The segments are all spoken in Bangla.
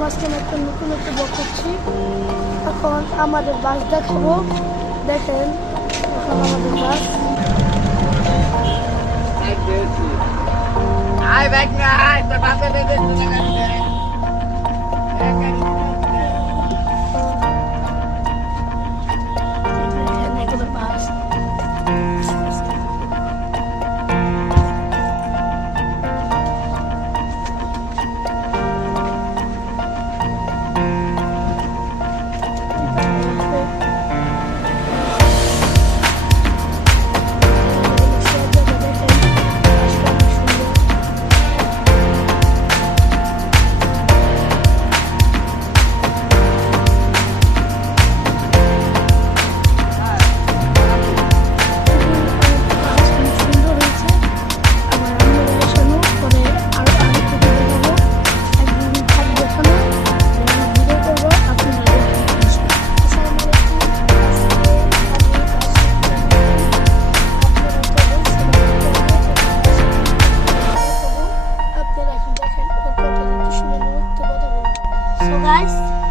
মাঝখানে একটা নতুন একটা ব্লগ করছি। এখন আমাদের বাস দেখাবো, দেখেন এখন আমাদের বাস।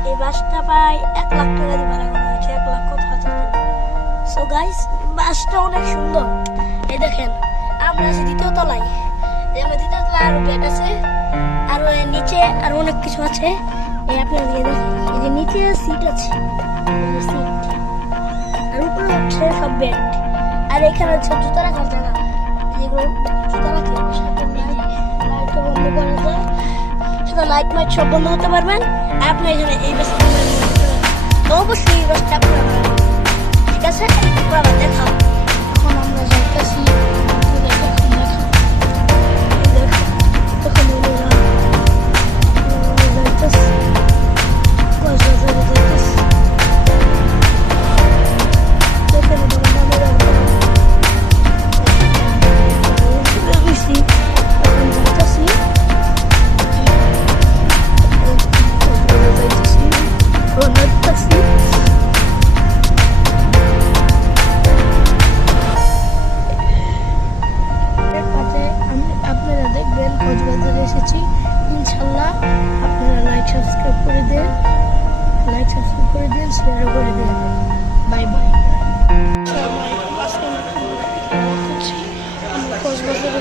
এই বাসটা প্রায় 1 লাখ টাকা দিয়ে ভাড়া করা হয়েছে, 1 লাখ কত হাজার টাকা। সো গাইস বাসটা অনেক সুন্দর। এই দেখেন আমরা আছি দ্বিতীয় তলায়, আমরা দ্বিতীয় তলায় আরো বেড আছে, আরো নিচে আরো অনেক কিছু আছে। এই আপনারা দেখেন এই যে নিচে সিট আছে, সিট আর উপরে হচ্ছে সব বেড। আর এখানে হচ্ছে জুতা রাখার জায়গা, যেগুলো জুতা রাখলে সাথে লাইটও বন্ধ করা যায়, সেটা লাইট মাইট সব বন্ধ করতে পারবেন। আপনি এখানে এই বাসটা অবশ্যই এই বাসটা আপনারা ঠিক আছে। আবার দেখাও, এখন আমরা যাইতেছি, ইনশাল্লাহ আপনারা লাইক সাবস্ক্রাইব করে দেন, শেয়ার করে দেন। Bye bye. আমরা কক্সবাজার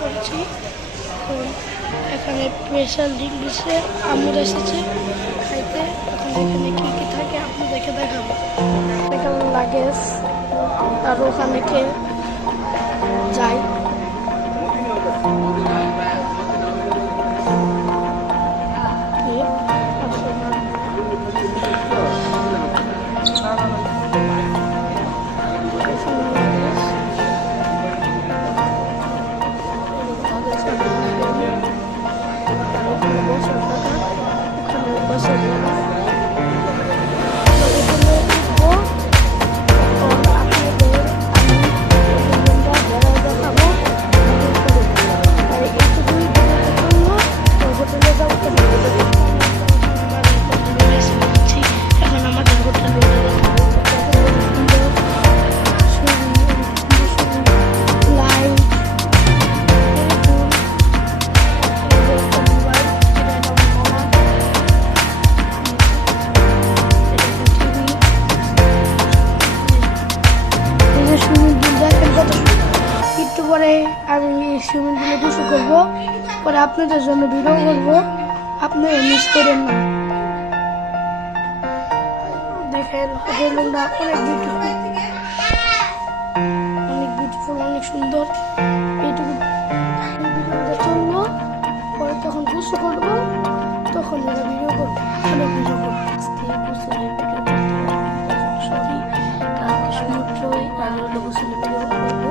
করেছি, এখানে স্পেশাল ড্রিঙ্ক দিচ্ছে, আমুল এসেছে খাইতে। এখন এখানে কি কি থাকে আপনাদেরকে দেখাবো। এখানে লাগেজ আর ওখানে কে যাই। পরে আমি সুইমিং পুলে গোসল করবো, পরে আপনাদের জন্য ভিডিও করবো, আপনারা মিস করেন না। দেখেন হোটেল রুমটা অনেক বিউটিফুল, অনেক সুন্দর। এইটুকু চলবো, পরে তখন গোসল করবো, তখন এরা ভিডিও করবো, অনেক ভিডিও করবো। গোসলের ভিডিও সরি সমুদ্রই আর গোসলের ভিডিও করবো।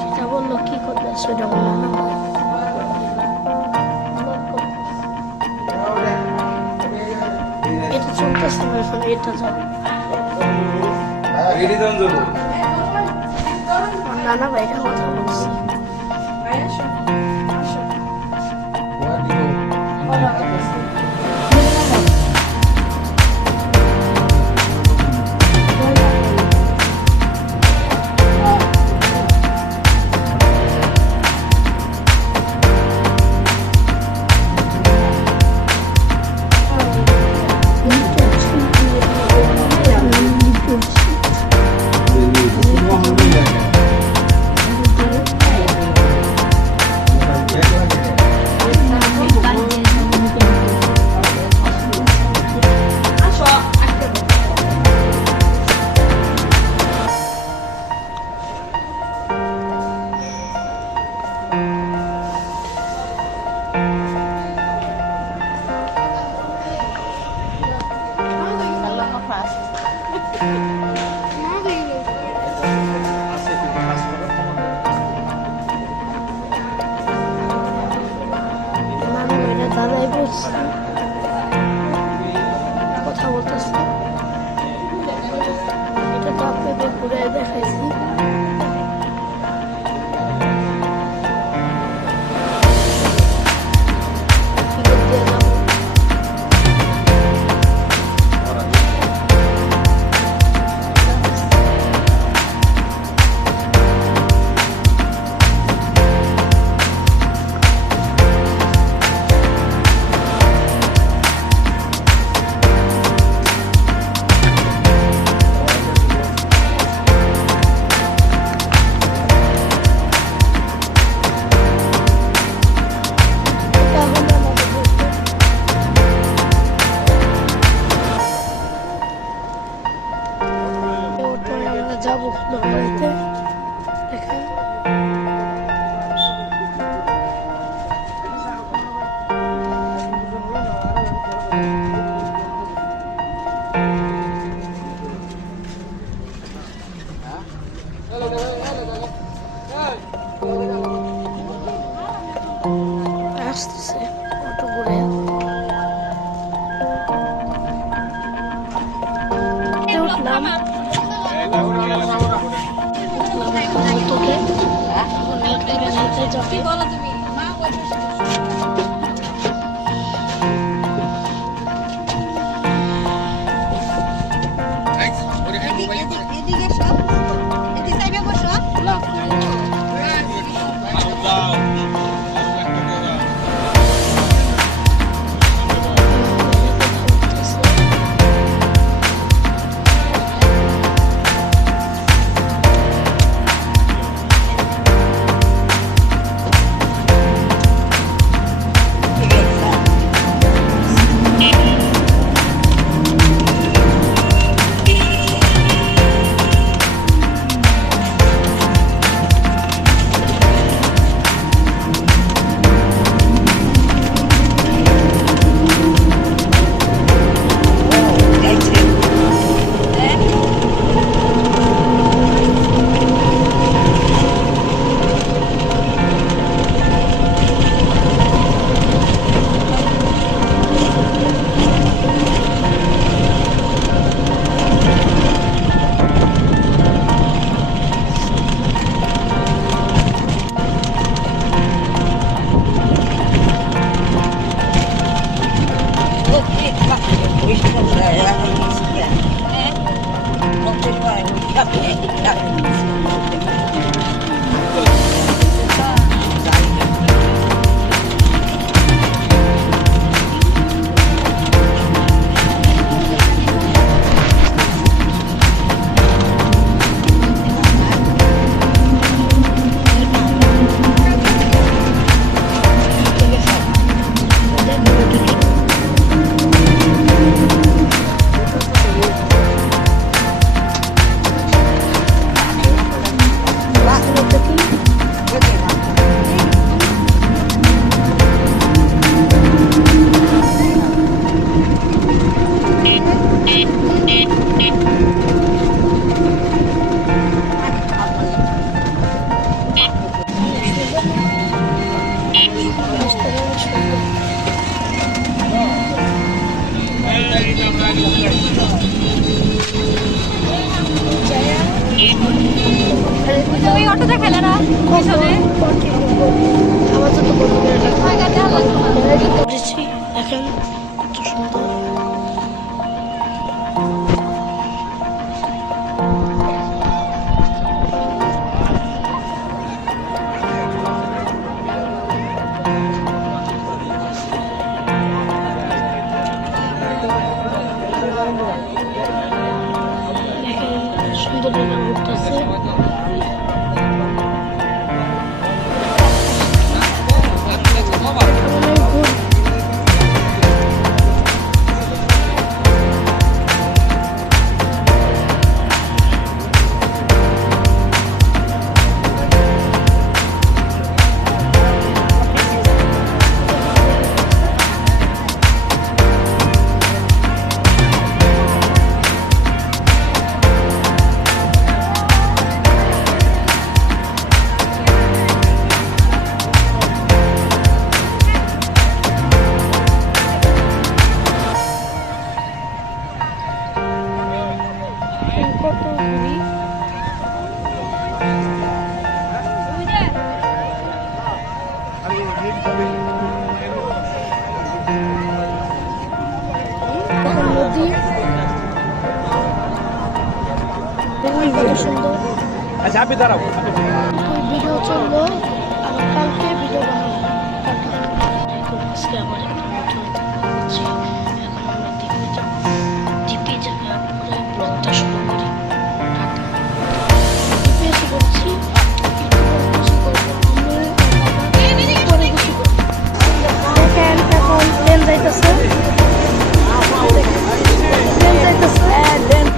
সেটা বললো কি করবে সেটা বললো না এটা চলতেছে না এখন এটা যাবে নানা ভাইটা কথা বলছি কথা বলতেছে এটা তো আপনাকে ঘুরে দেখাইছি যাবো বাড়িতে দেখেন আসতেছে অটো ঘুরে উঠলাম কি বলো তুমি মা এদিকে সব এদিকে সাইডে বসো তুমি অটোতে খেলে না পিছনে আমার তো বন্ধ করে রাখবো। আগে দেওয়া করেছি দেখেন কত সুন্দর। দেখেন সুন্দর জায়গা ঘুরতেছে। কত ঘুরি নদী কত সুন্দর। আচ্ছা আপনি দাঁড়াও ভিডিও চললো আবার কালকে ভিডিও বানাবো। এখন আজকে আবার একটা নতুন হচ্ছে। এখন আমরা দ্বীপে যাবো, দ্বীপে যাওয়ার পরে ব্লগটা শুরু করি। দ্বীপে এসে বলছি দেখেন এখন ট্রেন যাইতেছে,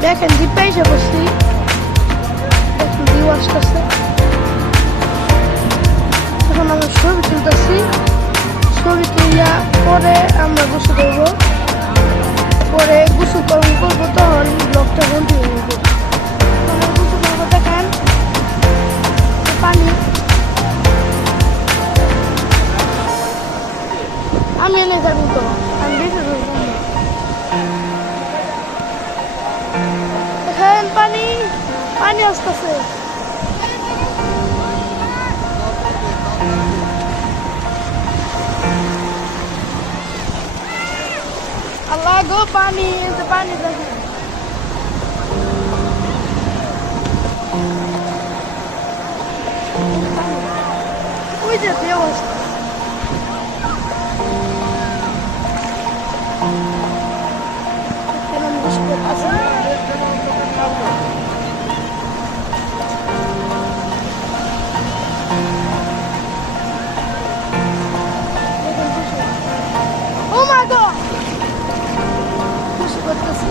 দেখেন দ্বীপে এসে বসছি। দেখেন ভিউ আসতেছে। এখন আমরা ছবি তুলতেছি, ছবি তুলিয়া পরে আমরা গোসল করবো, পরে গোসল করবো তখন ব্লগটা কন্টিনিউ করবো। আমরা গোসল করবো দেখেন পানি। আমি এনে যাবি তো, আমি বেশি ধরবো না। দেখেন পানি পানি আসতেছে। আল্লাহ গো পানি পানি দেখেন। ওই যে অবস্থা কেমন গোসল করতেছে। Oh my God! গোসল করতেছি।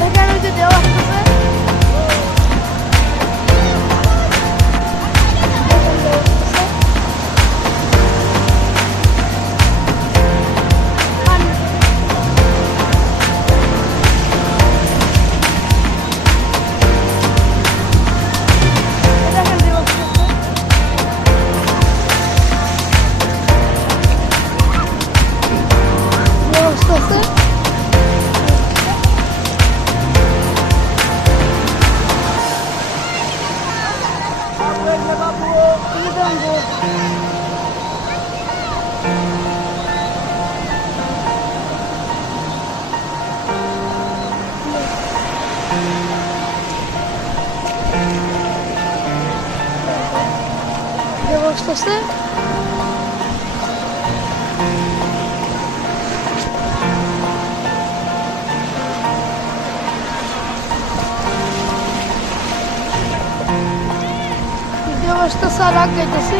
দেখেন ওই যে দেওয়া আসতেছে। বসতেছে বসতেছে আর আগ গাইতেছি।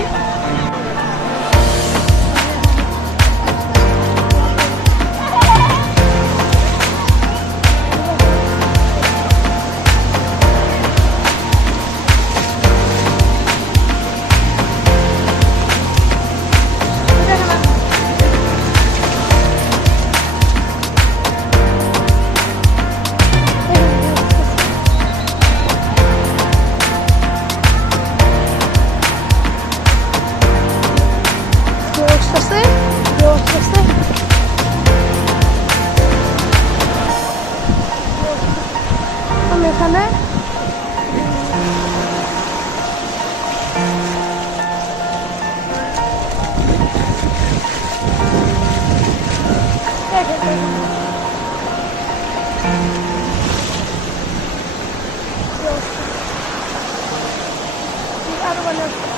দারু বানাচ্ছে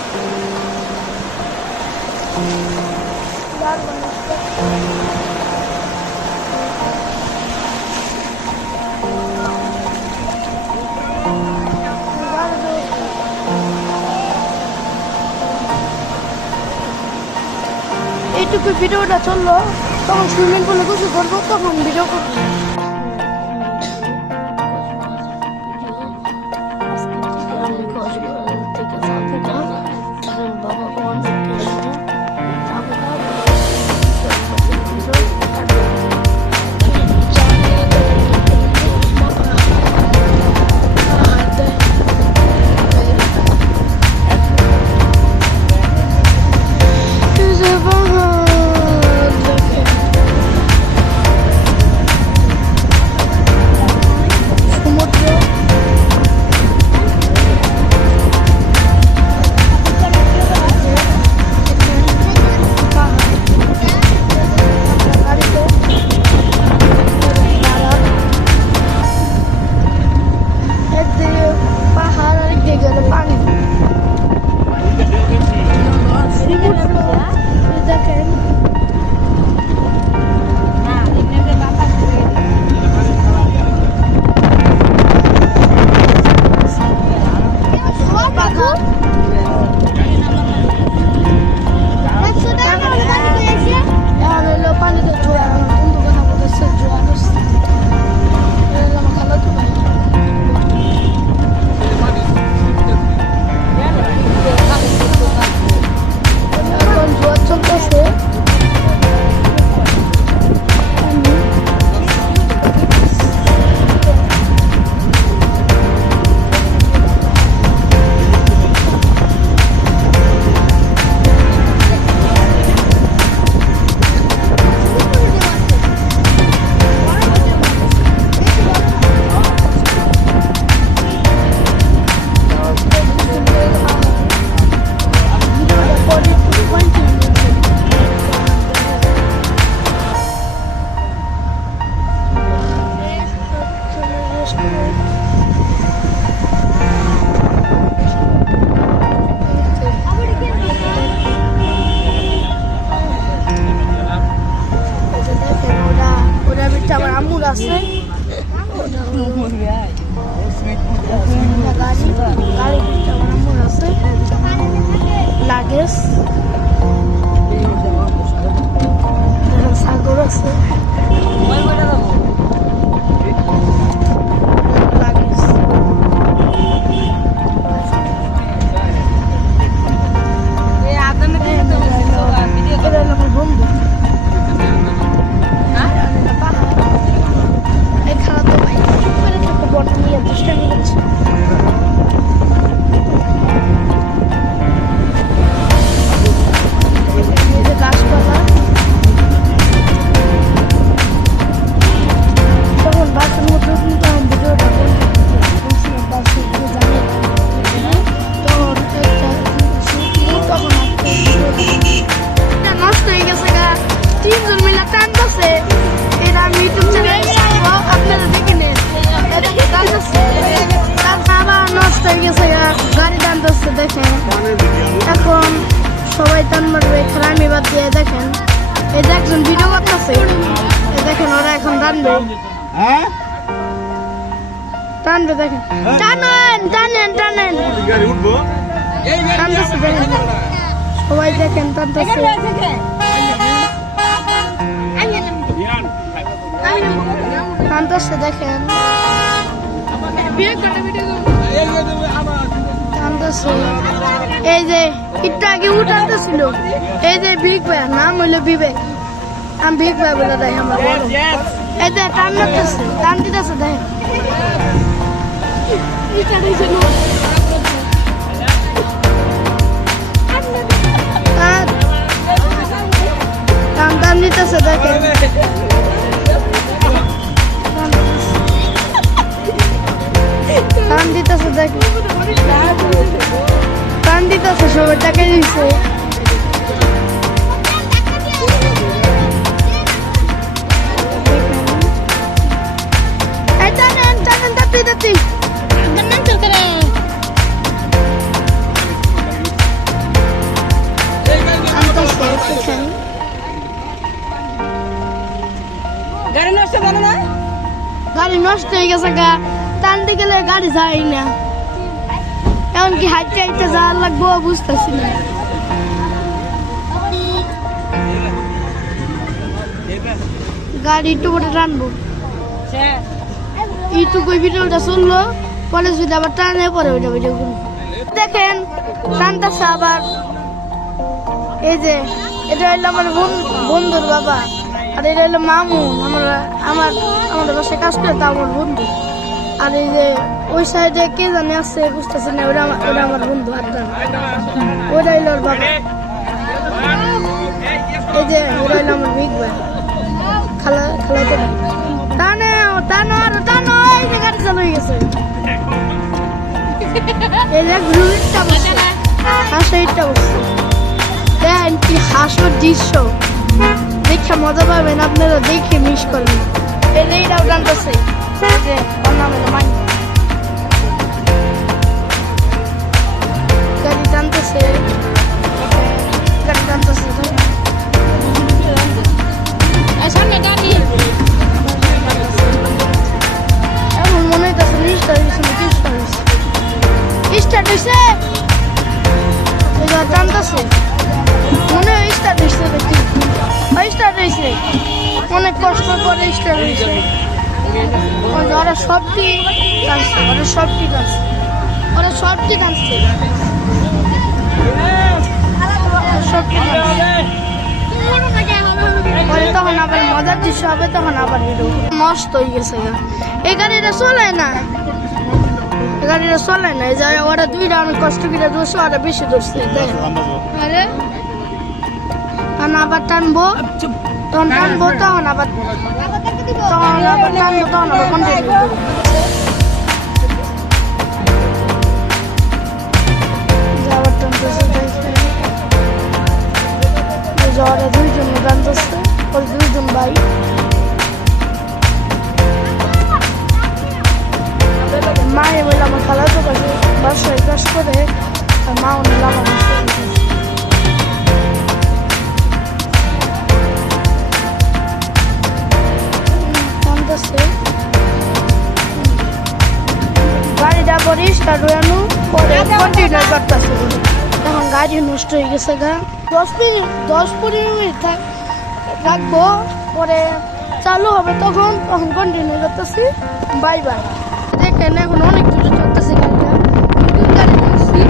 এইটুকু ভিডিওটা চললো তখন সুইমিং পুলে গোসল করবো তখন ভিডিও করবো আছে লাগেজ সাগর আছে বন্ধু দেখেন এখন সবাই টান মারবে খারামি বাদ দিয়ে দেখেন এই যে একজন ভিডিও করতেছে দেখেন ওরা এখন টানবে টানবে দেখেন টানেন টানেন টানেন টানতেছে দেখেন সবাই দেখেন টানতেছে টানতেছে দেখেন এই যে ইটা আগে উঠাতেছিল এই যে বিগ ভাই নাম হইলো বিবেক আমি বিগ ভাই বলে দেয় আমার এই যে টান দিতেছে টান দিতেছে দেখ টান টান দিতেছে দেখেন টান দিতেছে দেখ টান দিতেছে সবাই টাকা দিচ্ছে গাড়ি নষ্ট হয়ে গেছে গা, টানতে গেলে গাড়ি যায় না, এমনকি হাইটে হাইটে যাওয়ার লাগবো বুঝতেছি না। গাড়ি একটু করে টানবো, এইটুকুই ভিডিওটা শুনলো, পরে যদি আবার টানে পরে ওইটা ভিডিও করবো। দেখেন টানতেছে আবার, এই যে এটা হইলো আমার বন্ধুর বাবা, আর এটা হইলো মামু, আমাদের বাসায় কাজ করে তা আমার বন্ধু। আর এই যে ওই সাইডে কে জানে আসছে বুঝতেছি না, ওটা আমার বন্ধু আড্ডা, ওইটা হইলো ওর বাবা। এই যে ওটা হইলো আমার বিগ ভাই, খালাতে ভাই। টানো আর টানো, এই যে গাড়ি চালু হয়ে গেছে। এই যে ঘুরটা বসে, হাসো ইটটা বসছে, দেখেন কি হাসোর দৃশ্য, দেখে মজা পাবেন আপনারা, দেখে মিস করবেন। এই যে এইটাও জানতেছে যে ওর নাম হলো মানি, গাড়ি টানতেছে, এখন মনে হইতেছে স্টার্ট হয়েছে, টানতেছে মনে হয় স্টার্ট হয়েছে, স্টার্ট হয়েছে, অনেক কষ্ট করে স্টার্ট হয়েছে। ওরা সবটি টানছে, সবটি টানছে। তখন আবার মজার দৃশ্য হবে, তখন আবার ভিডিও নষ্ট হয়ে গেছে। এই গাড়িটা চলে না, এই যে ওরা দুইটা অনেক কষ্ট করে ধরছে, ওরা বেশি ধরছে। আবার টানবো, তখন টানবো, তখন আবার টানবো, তখন আবার কন্টিনিউ করবো। আবার টানতেছে, ওরা দুইজন টানতেছে, ওর দুইজন ভাই। মায়ে বলে আমার খালাতো কাছে বাসায় কাজ করে, আর মাও নিল আমার বাসায়। গাড়িটা পরে স্টার্ট হয়ে পরে কন্টিনিউ করতেছে, এখন গাড়ি নষ্ট হয়ে গেছে গা। 10-15 মিনিট রাখবো, পরে চালু হবে, তখন কন্টিনিউ করতেছি। Bye bye. দেখেন এখন অনেক দূরে চলতেছে গাড়িটা, গাড়ি করছি।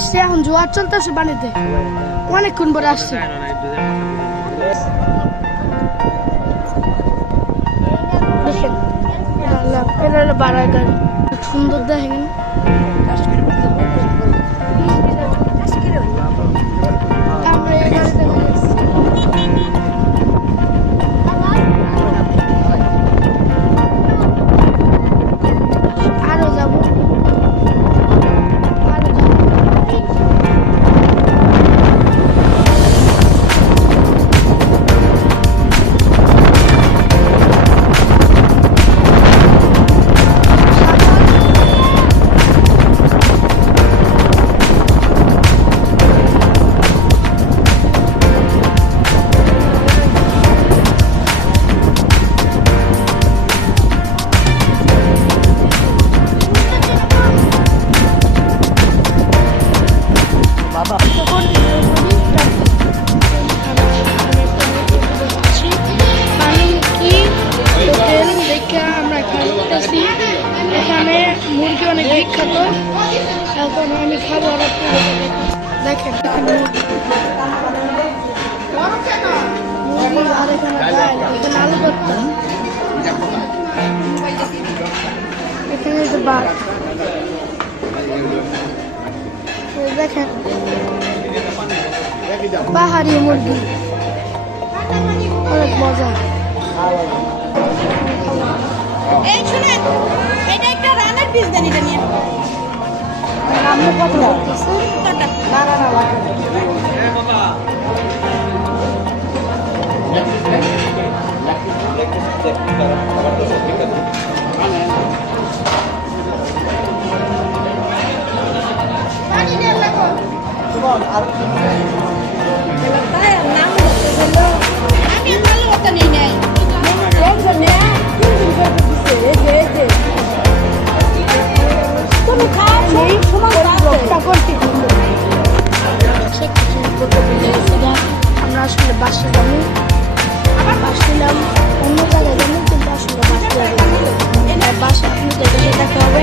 আসছে, এখন জোয়ার চলতেছে পানিতে, অনেকক্ষণ পরে আসছে। দেখেন এটা হলো বাড়ার গাড়ি, সুন্দর দেখেন। আমরা এই গাড়িতে আরো যাবো। এখানে মুরগি অনেক বিখ্যাত। এখন আমি খাবো আর আপনাদের দেখেন মুরগি আর এখানে ডাল, এখানে আলু ভর্তা, এখানে যে ভাত। দেখেন পাহাড়ি মুরগি অনেক মজা। এই শুনেন, এটা একটা রানের পিস দেন, এটা নিয়ে আমি কথা বলতেছি আমি ভালো মতো নেই নাই কোনো খাওয়া নেই, আমরা আসলে বাসে যাবো, বাসছিলাম অন্য জায়গায় যাবো, কিন্তু আসলে বাসে যাবো বাসে আপনাদের সাথে দেখা হবে।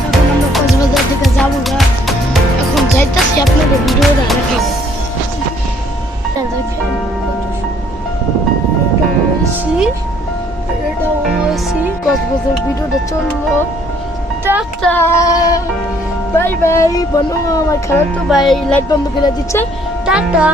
এখন আমরা কক্সবাজার থেকে যাবো গা, এখন যাইতেছি আপনাদের ভিডিওটা দেখাবো। দেখেন কক্সবাজার ভিডিওটা চললো, টাটা বাই বাই। বন্ধু আমার খারাপ তো ভাই লাইট বন্ধ করে দিচ্ছে, টাটা।